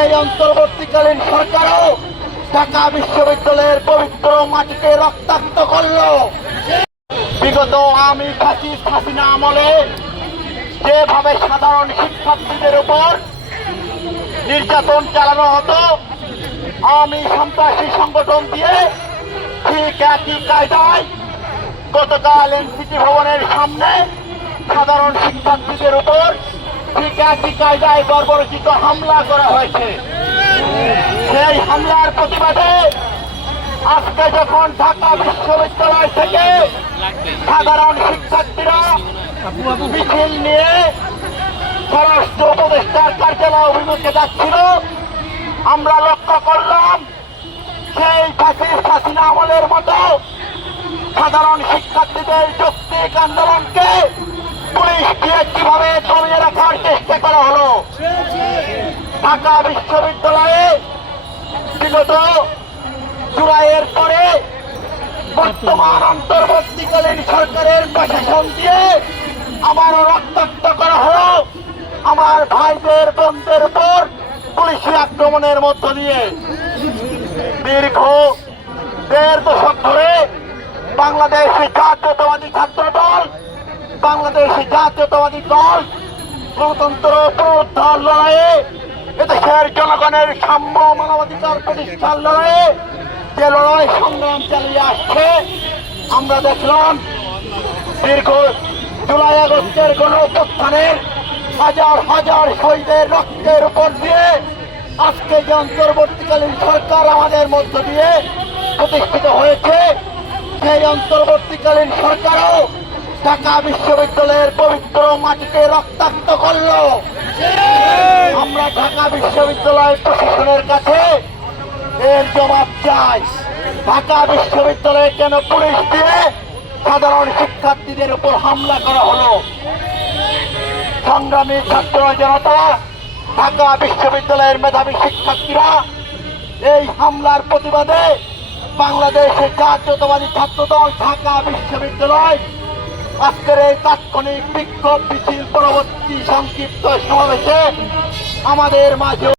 সেই অন্তর্বর্তীকালীন সরকারও ঢাকা বিশ্ববিদ্যালয়ের পবিত্র মাটিকে রক্তাক্ত করল। বিগত আওয়ামী ফ্যাসিস্ট হাসিনা আমলে যেভাবে সাধারণ শিক্ষার্থীদের উপর নির্যাতন চালানো হতো, আওয়ামী সন্ত্রাসী সংগঠন দিয়ে ঠিক একই কায়দায় গতকাল এনসিটি ভবনের সামনে সাধারণ শিক্ষার্থীদের উপর ঠিক একই কায়দায় বর্বরচিত হামলা করা হয়েছে। সেই হামলার প্রতিবাদে আজকে যখন ঢাকা বিশ্ববিদ্যালয় থেকে সাধারণ শিক্ষার্থীরা মিছিল নিয়ে স্বরাষ্ট্র উপদেষ্টার কার্যালয় অভিমুখে যাচ্ছিল, আমরা লক্ষ্য করলাম সেই ফ্যাসিস্ট হাসিনা আমলের মতো সাধারণ শিক্ষার্থীদের যৌক্তিক আন্দোলনকে পুলিশ দিয়ে কিভাবে দমিয়ে রাখার চেষ্টা করা হলো। ঢাকা বিশ্ববিদ্যালয়ে বিগত জুলাইয়ের পরে বর্তমান অন্তর্বর্তীকালীন সরকারের প্রশাসন দিয়ে আবারও রক্তাক্ত করা হলো আমার ভাইদের বোনদের উপর পুলিশি আক্রমণের মধ্য দিয়ে। দীর্ঘ 1.5 দশক ধরে বাংলাদেশি জাতীয়তাবাদী ছাত্র দল, বাংলাদেশি জাতীয়তাবাদী দল গণতন্ত্র পুনরুদ্ধার লড়াইয়ে, এদেশের জনগণের সাম্য মানবাধিকার প্রতিষ্ঠার লড়াইয়ে যে লড়াই সংগ্রাম চালিয়ে আসছে, আমরা দেখলাম দীর্ঘ জুলাই আগস্টের গণঅভ্যুত্থানের হাজার হাজার শহীদের রক্তের উপর দিয়ে আজকে যে অন্তর্বর্তীকালীন সরকার আমাদের মধ্য দিয়ে প্রতিষ্ঠিত হয়েছে, সেই অন্তর্বর্তীকালীন সরকারও ঢাকা বিশ্ববিদ্যালয়ের পবিত্র মাটিকে রক্তাক্ত করল। আমরা ঢাকা বিশ্ববিদ্যালয় প্রশাসনের কাছে এর জবাব চাই। ঢাকা বিশ্ববিদ্যালয়ে কেন পুলিশ দিয়ে সাধারণ শিক্ষার্থীদের উপর হামলা করা হলো? সংগ্রামী ছাত্র জনতা, ঢাকা বিশ্ববিদ্যালয়ের মেধাবী শিক্ষার্থীরা এই হামলার প্রতিবাদে বাংলাদেশের জাতীয়তাবাদী ছাত্রদল ঢাকা বিশ্ববিদ্যালয় আজকের এই তাৎক্ষণিক বিক্ষোভ মিছিল পরবর্তী সংক্ষিপ্ত সমাবেশে আমাদের মাঝে